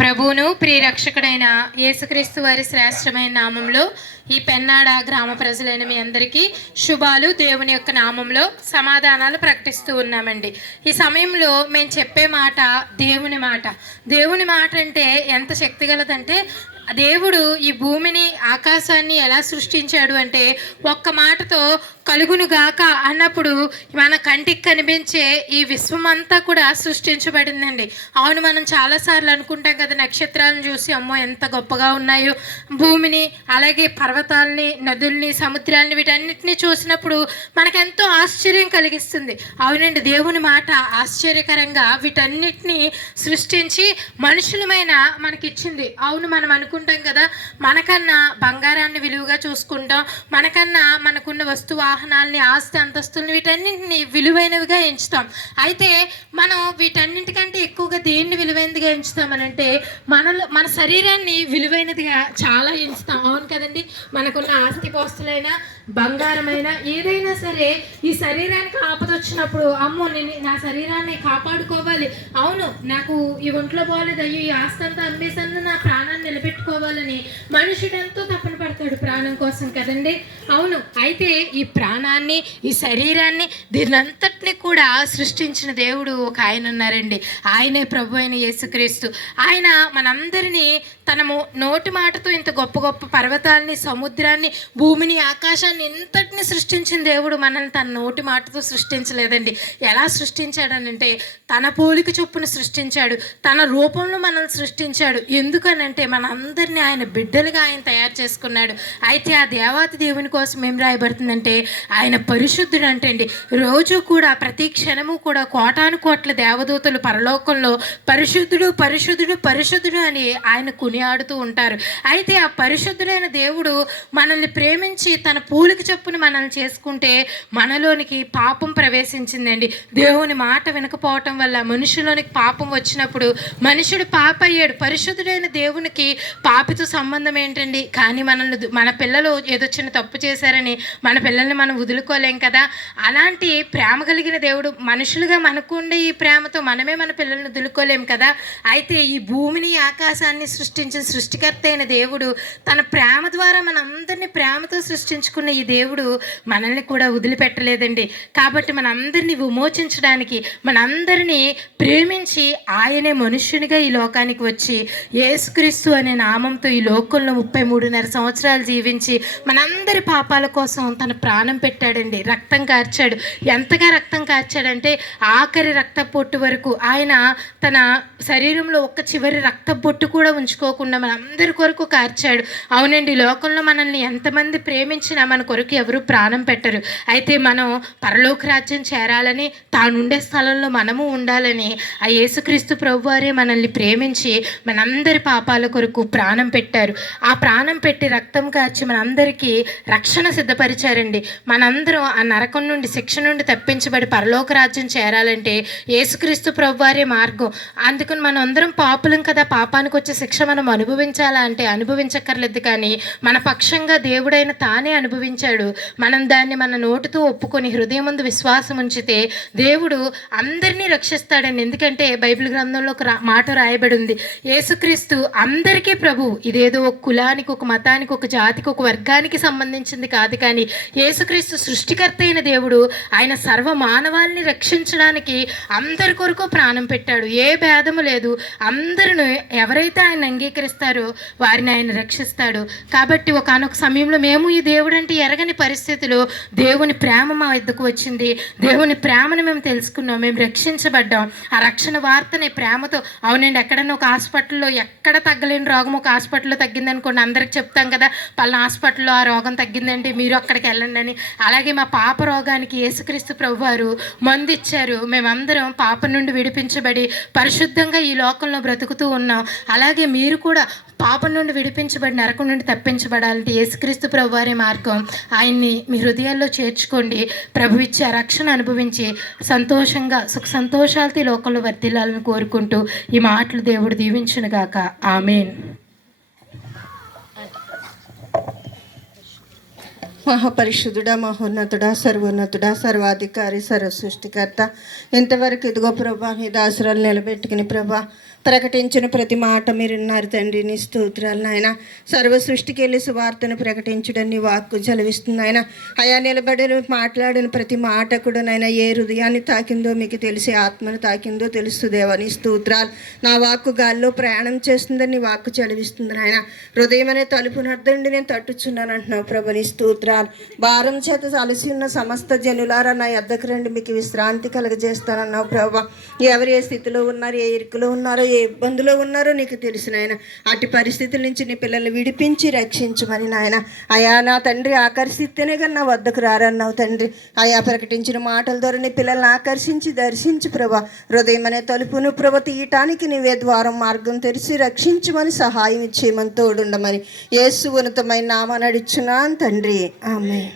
ప్రభువును ప్రియరక్షకుడైన యేసుక్రీస్తు వారి శ్రేష్టమైన నామంలో ఈ పెన్నాడ గ్రామ ప్రజలైన మీ అందరికీ శుభాలు, దేవుని యొక్క నామంలో సమాధానాలు ప్రకటిస్తూ ఉన్నామండి. ఈ సమయంలో మేము చెప్పే మాట దేవుని మాట. దేవుని మాట అంటే ఎంత శక్తిగలదంటే, దేవుడు ఈ భూమిని ఆకాశాన్ని ఎలా సృష్టించాడు అంటే ఒక్క మాటతో కలుగును గాక అన్నప్పుడు మన కంటికి కనిపించే ఈ విశ్వమంతా కూడా సృష్టించబడిందండి. అవును, మనం చాలాసార్లు అనుకుంటాం కదా, నక్షత్రాలను చూసి అమ్మో ఎంత గొప్పగా ఉన్నాయో, భూమిని అలాగే పర్వతాలని, నదుల్ని, సముద్రాలని వీటన్నిటిని చూసినప్పుడు మనకెంతో ఆశ్చర్యం కలిగిస్తుంది. అవునండి, దేవుని మాట ఆశ్చర్యకరంగా వీటన్నిటిని సృష్టించి మనుషులమైన మనకిచ్చింది. అవును, మనం అనుకుంటాం కదా, మనకన్నా బంగారాన్ని విలువగా చూసుకుంటాం, మనకన్నా మనకున్న వస్తు వాహనాలని, ఆస్తి అంతస్తుల్ని వీటన్నింటిని విలువైనవిగా ఎంచుతాం. అయితే మనం వీటన్నింటికంటే ఎక్కువగా దేన్ని విలువైనదిగా ఎంచుతామనంటే మన శరీరాన్ని విలువైనదిగా చాలా ఎంచుతాం. అవును కదండి, మనకున్న ఆస్తి పోస్తులైనా బంగారమైనా ఏదైనా సరే ఈ శరీరానికి ఆపద వచ్చినప్పుడు అమ్మో నేను నా శరీరాన్ని కాపాడుకోవాలి, అవును నాకు ఈ ఒంట్లో బాగోలేదు, అయ్యో ఈ ఆస్తి అంతా అమ్మేసన్న నా ప్రాణాన్ని నిలబెట్టుకోవాలని మనుషుడు ఎంతో తపన పడతాడు ప్రాణం కోసం కదండి. అవును, అయితే ఈ ప్రాణాన్ని, ఈ శరీరాన్ని, దీనంతటిని కూడా సృష్టించిన దేవుడు ఒక ఆయన ఉన్నారండి. ఆయనే ప్రభు అయిన యేసుక్రీస్తు. ఆయన మనందరినీ తన నోటి మాటతో ఇంత గొప్ప గొప్ప పర్వతాలని, సముద్రాన్ని, భూమిని, ఆకాశాన్ని ఇంతటిని సృష్టించిన దేవుడు మనల్ని తన నోటి మాటతో సృష్టించలేదండి. ఎలా సృష్టించాడనంటే తన పోలిక చొప్పున సృష్టించాడు, తన రూపంలో మనల్ని సృష్టించాడు. ఎందుకనంటే మనందరినీ ఆయన బిడ్డలుగా ఆయన తయారు చేసుకున్నాడు. అయితే ఆ దేవాతి దేవుని కోసం ఏం రాయబడుతుందంటే ఆయన పరిశుద్ధుడు అంటండి. రోజు కూడా ప్రతి క్షణము కూడా కోటాను కోట్ల దేవదూతలు పరలోకంలో పరిశుద్ధుడు పరిశుద్ధుడు పరిశుద్ధుడు అని ఆయన కొనియాడుతూ ఉంటారు. అయితే ఆ పరిశుద్ధుడైన దేవుడు మనల్ని ప్రేమించి తన పూలిక చొప్పున మనల్ని చేసుకుంటే మనలోనికి పాపం ప్రవేశించిందండి. దేవుని మాట వినకపోవటం వల్ల మనుషులోనికి పాపం వచ్చినప్పుడు మనుషుడు పాప అయ్యాడు. పరిశుద్ధుడైన దేవునికి పాపితో సంబంధం ఏంటండి? కానీ మన పిల్లలు ఏదో చిన్న తప్పు చేశారని మన పిల్లల్ని మనం వదులుకోలేం కదా. అలాంటి ప్రేమ కలిగిన దేవుడు మనుషులుగా మనకుండే ఈ ప్రేమతో మనమే మన పిల్లల్ని వదులుకోలేం కదా. అయితే ఈ భూమిని, ఆకాశాన్ని సృష్టించిన సృష్టికర్త అయిన దేవుడు తన ప్రేమ ద్వారా మనందరినీ ప్రేమతో సృష్టించుకున్న ఈ దేవుడు మనల్ని కూడా వదిలిపెట్టలేదండి. కాబట్టి మనందరినీ విమోచించడానికి, మనందరినీ ప్రేమించి ఆయనే మనుష్యునిగా ఈ లోకానికి వచ్చి యేసుక్రీస్తు అనే నామంతో ఈ లోకంలో 33.5 సంవత్సరాలు జీవించి మనందరి పాపాల కోసం తన ప్రాణం పెట్టాడండి. రక్తం కార్చాడు. ఎంతగా రక్తం కార్చాడంటే ఆఖరి రక్త పొట్టు వరకు ఆయన తన శరీరంలో ఒక్క చివరి రక్త పొట్టు కూడా ఉంచుకోకుండా మనందరి కొరకు కార్చాడు. అవునండి, లోకంలో మనల్ని ఎంతమంది ప్రేమించినా మన కొరకు ఎవరు ప్రాణం పెట్టరు. అయితే మనం పరలోక రాజ్యం చేరాలని, తానుండే స్థలంలో మనము ఉండాలని ఆ యేసుక్రీస్తు ప్రభువారే మనల్ని ప్రేమించి మనందరి పాపాల కొరకు ప్రాణం పెట్టారు. ఆ ప్రాణం పెట్టి రక్తం కార్చి మనందరికీ రక్షణ సిద్ధపరిచారండి. మనందరం ఆ నరకం నుండి, శిక్ష నుండి తప్పించబడి పరలోక రాజ్యం చేరాలంటే యేసుక్రీస్తు ప్రభువారే మార్గం. అందుకని మనం అందరం పాపులం కదా, పాపానికి వచ్చే శిక్ష మనం అనుభవించాలా అంటే అనుభవించక్కర్లేదు. కానీ మన పక్షంగా దేవుడైన తానే అనుభవించాడు. మనం దాన్ని మన నోటితో ఒప్పుకొని హృదయం ముందు విశ్వాసం ఉంచితే దేవుడు అందరినీ రక్షిస్తాడండి. ఎందుకంటే బైబిల్ గ్రంథంలో ఒక మాట రాయబడి ఉంది, యేసుక్రీస్తు అందరికీ ప్రభు. ఇదేదో ఒక కులానికి, ఒక మతానికి, ఒక జాతికి, ఒక వర్గానికి సంబంధించింది కాదు. కానీ యేసుక్రీస్తు సృష్టికర్త అయిన దేవుడు. ఆయన సర్వ మానవాళిని రక్షించడానికి అందరి కొరకు ప్రాణం పెట్టాడు. ఏ భేదము లేదు. అందరిని ఎవరైతే ఆయన అంగీకరిస్తారో వారిని ఆయన రక్షిస్తాడు. కాబట్టి ఒకానొక సమయంలో మేము ఈ దేవుడు అంటే ఎరగని పరిస్థితిలో దేవుని ప్రేమ మా వద్దకు వచ్చింది. దేవుని ప్రేమను మేము తెలుసుకున్నాం, మేము రక్షించబడ్డాం. ఆ రక్షణ వార్తని ప్రేమతో, అవునండి, ఎక్కడన్నా ఒక హాస్పిటల్లో ఎక్కడ తగ్గలేని రోగం ఒక హాస్పిటల్లో తగ్గింది అనుకోండి, అందరికి చెప్తాం కదా, పలానా హాస్పిటల్లో ఆ రోగం తగ్గిందండి, మీరు అక్కడికి వెళ్ళండి అని. అలాగే మా పాప రోగానికి యేసుక్రీస్తు ప్రభువారు మందు ఇచ్చారు. మేమందరం పాప నుండి విడిపించబడి పరిశుద్ధంగా ఈ లోకంలో బ్రతుకుతూ ఉన్నాం. అలాగే మీరు కూడా పాపం నుండి విడిపించబడి నరకం నుండి తప్పించబడాలంటే యేసుక్రీస్తు ప్రభువారే మార్గం. ఆయన్ని మీ హృదయాల్లో చేర్చుకోండి. ప్రభు ఇచ్చే రక్షణ అనుభవించి సంతోషంగా సుఖ సంతోషాలతో ఈ లోకంలో వర్ధిల్లాలని కోరుకుంటూ ఈ మాటలు దేవుడు దీవించునుగాక. ఆమేన్. మహాపరిశుద్ధుడా, మహోన్నతుడా, సర్వోన్నతుడా, సర్వాధికారి, సర్వ సృష్టికర్త, ఇంతవరకు ఇదిగో ప్రభా నీ దాసురాలు నిలబెట్టుకుని ప్రభా ప్రకటించిన ప్రతి మాట మీరు విన్నారు తండ్రి. నీ స్తోత్రాలు నాయన. సర్వ సృష్టికి వెళ్ళి సువార్తను ప్రకటించడం నీ వాక్కు చదివిస్తుంది ఆయన. అయా నిలబడి మాట్లాడిన ప్రతి మాట కూడా నాయన ఏ హృదయాన్ని తాకిందో మీకు తెలిసి, ఆత్మను తాకిందో తెలుసు దేవా. నీ స్తోత్రాలు. నా వాక్కు గాల్లో ప్రయాణం చేస్తుందని నీ వాక్కు చదివిస్తుంది నాయన. హృదయం అనే తలుపును అర్థండి నేను తట్టుచున్నాను అంటున్నావు ప్రభు. నీ స్తోత్రాలు. భారం చేత అలసి ఉన్న సమస్త జనులారా నా యొద్దకు రండి, మీకు విశ్రాంతి కలగజేస్తానన్నావు ప్రభు. ఎవరు ఏ స్థితిలో ఉన్నారు, ఏ ఇరుకులో ఉన్నారో, ఏ ఇబ్బందులో ఉన్నారో నీకు తెలుసు నాయన. అటు పరిస్థితుల నుంచి నీ పిల్లల్ని విడిపించి రక్షించమని నాయన. అయా నా తండ్రి ఆకర్షిస్తేనే కానీ నా వద్దకు రారన్నావు తండ్రి. అయా ప్రకటించిన మాటల ద్వారా నీ పిల్లల్ని ఆకర్షించి దర్శించు ప్రభా. హృదయం అనే తలుపును ప్రభ తీయటానికి నీవే ద్వారం మార్గం తెరిచి రక్షించమని సహాయం ఇచ్చేయమని తోడుండమని యేసు ఉన్నతమైన నామమున అడుగుచున్నాను తండ్రి. ఆమేన్.